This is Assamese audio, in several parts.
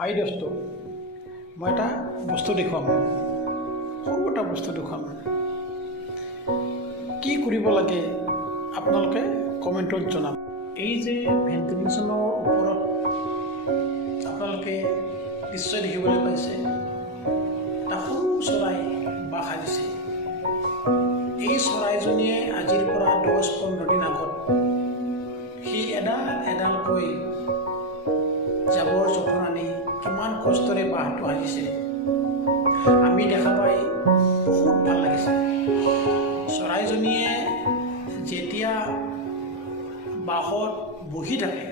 হাই দোস্ত, মই এটা বস্তু দেখুৱাম, সৰু এটা বস্তু দেখুৱাম। কি কৰিব লাগে আপোনালোকে কমেণ্টত জনাব। এই যে ভেণ্টিলেশ্যনৰ ওপৰত আপোনালোকে নিশ্চয় দেখিবলৈ পাইছে, এটা সৰু চৰাই বাহ সাজিছে। এই চৰাইজনীয়ে আজিৰ পৰা 10-15 দিন আগত সি এডাল এডালকৈ জাবৰ জোঁথৰ আনি কিমান কষ্টৰে বাঁহটো সাজিছে, আমি দেখা পাই বহুত ভাল লাগিছে। চৰাইজনীয়ে যেতিয়া বাঁহত বহি থাকে,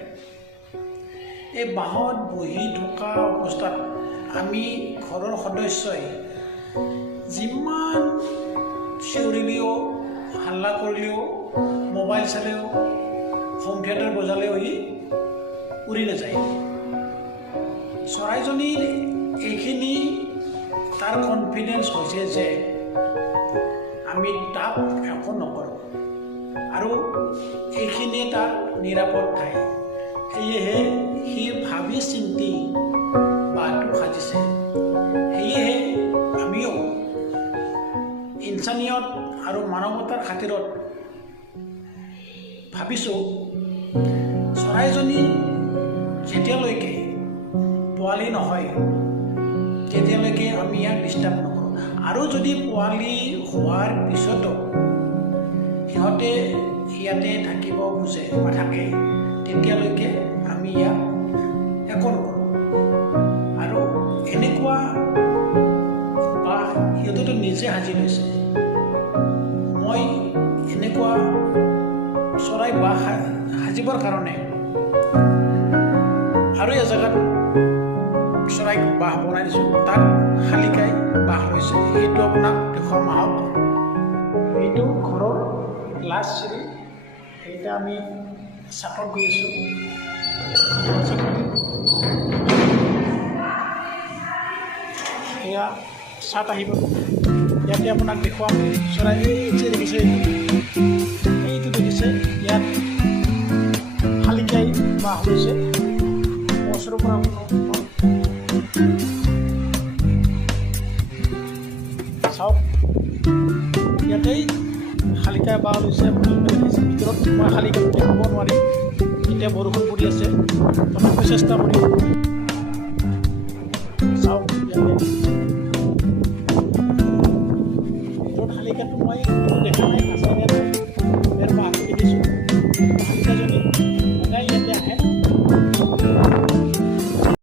এই বাঁহত বহি থকা অৱস্থাত আমি ঘৰৰ সদস্যই যিমান চিঞৰিলেও, হাল্লা কৰিলেও, মোবাইল চালেও, হোম থিয়েটাৰ বজালেও সি উৰি নাযায়। চৰাইজনীৰ এইখিনি তাৰ কনফিডেঞ্চ হৈছে যে আমি তাক একো নকৰোঁ আৰু এইখিনি তাৰ নিৰাপদ ঠাই। সেয়েহে সি ভাবি চিন্তি বাঁহটো সাজিছে। সেয়েহে আমিও ইনচানিয়ত আৰু মানৱতাৰ খাতিৰত ভাবিছোঁ, চৰাইজনী যেতিয়ালৈকে পোৱালি নহয় তেতিয়ালৈকে আমি ইয়াক ডিষ্টাৰ্ব নকৰোঁ। আৰু যদি পোৱালি হোৱাৰ পিছতো সিহঁতে ইয়াতে থাকিব খোজে বা থাকে, তেতিয়ালৈকে আমি ইয়াক একো নকৰোঁ। আৰু এনেকুৱা বাঁহ সিহঁতেতো নিজে সাজি লৈছে। মই এনেকুৱা চৰাই বাঁহ সাজিবৰ কাৰণে আৰু এজেগাত চৰাইক বাঁহ বনাই দিছোঁ, তাত শালিকাই বাঁহ লৈছে। সেইটো আপোনাক দেখুৱাম আহক। এইটো ঘৰৰ লাষ্ট চিৰি। সেইটা আমি চাপত গৈ আছোঁ। এয়া চাট আহিব, ইয়াতে আপোনাক দেখুৱাম চৰাই। এই যে দেখিছে, এইটো দেখিছে, ইয়াত শালিকাই বাঁহ লৈছে। ওচৰৰ পৰা চাওক, ইয়াতেই শালিকাই বাঁহ লৈছে। ভিতৰত মই শালিকাটো দেখাব নোৱাৰিম, এতিয়া বৰষুণ পৰি আছে, তথাপিও চেষ্টা কৰিম। চাওক, ইয়াতে ভিতৰত শালিকাটো মই দেখা নাই, আছে ইয়াত বাঁহটো দেখিছোঁ।